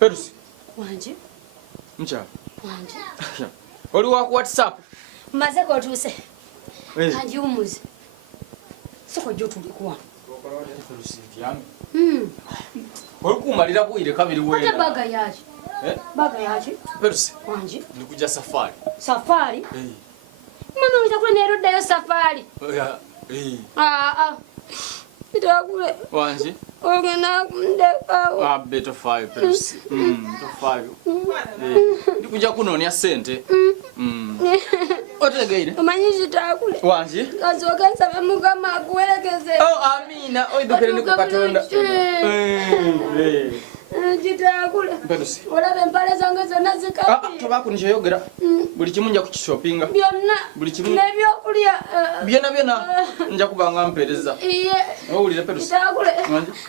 Perusi. Wanje. Mcha. Wanje. Oli wa WhatsApp. Maze ko tuse. Kanji umuzi. Siko jyo tuli kwa. Perusi yangu. Oli kumalira kuire kabiri wena. Ate baga yachi. Baga yachi. Perusi. Wanje. Nikuja safari. Safari? Mama utakula nero dayo safari. Itakule. Wanje. Ogena ndeka. Beto 5 Perusi. To 5. Nikuja kunonya sente. Otegeire. Omanyishi takule. Wanje. Kazoka nsaba mugama akuwelekeze. Amina. Oidukere ni kukatonda. Jitakule. Perusi. Olabe mpale zange zonna zikapi. Tobakunisha yogera. Buli kimu nja kukishoppinga. Byonna. Buli kimu. Nebyokulya. Byonna. Nja kubanga mpereza. Iye. Owulira Perusi. Jitakule.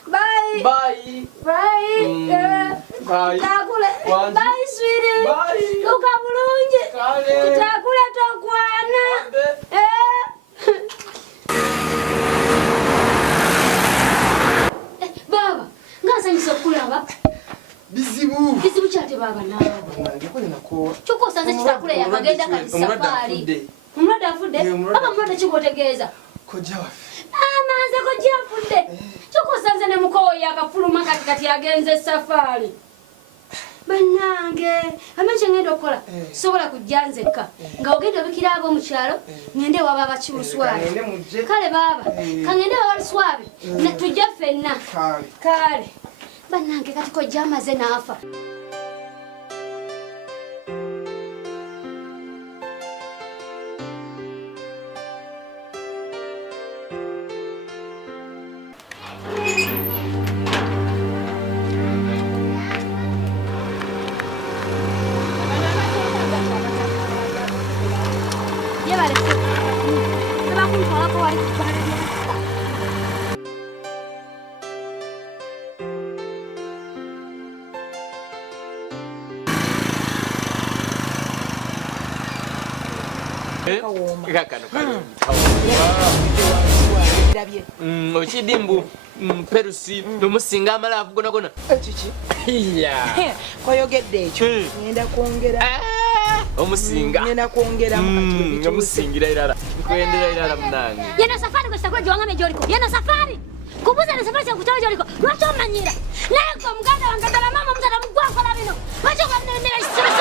Bye. Bye. Bye. Bye. Jitakule. Wanje. Bye sweetie. Bye. Luka bulungi. Kale. Jitakule tokwana. Baba, ngasanyisa okulaba. Bizibu kyate baba nawe. Kyokka osanze kitakula yamagenda kati safari. Omulwadde afudde? Baba omulwadde kikotegeeza? Kojja waffe. Amanze kojja afudde. Kyokka osanze ne mukowo yakafuluma kati agenze safari. Bannange, amanje ngenda okukola. Sobola kujja nzekka. Nga ogenda obikira abo mu kyalo, ngende waba abakimuswabe. Kale baba, kangende waba luswabe. Tujja ffenna. Kale. Bannange kati kojja amaze n'afa. Okidimbu Perusi nomusinga amalavu gona. Kiki? Koyogedde ekyo. Ngenda kwongera. Omusinga. Ngenda kwongera mukati. Omusingira irara. Kwendera irara munange. Yana safari kwa sitakula jiwangame joliko. Yana safari. Kubuza na safari kutawa joliko. Lwacho manyira. Naye kwa muganda wanganda mama mzada mugwa kwa labino. Wacho kwa nendera isira.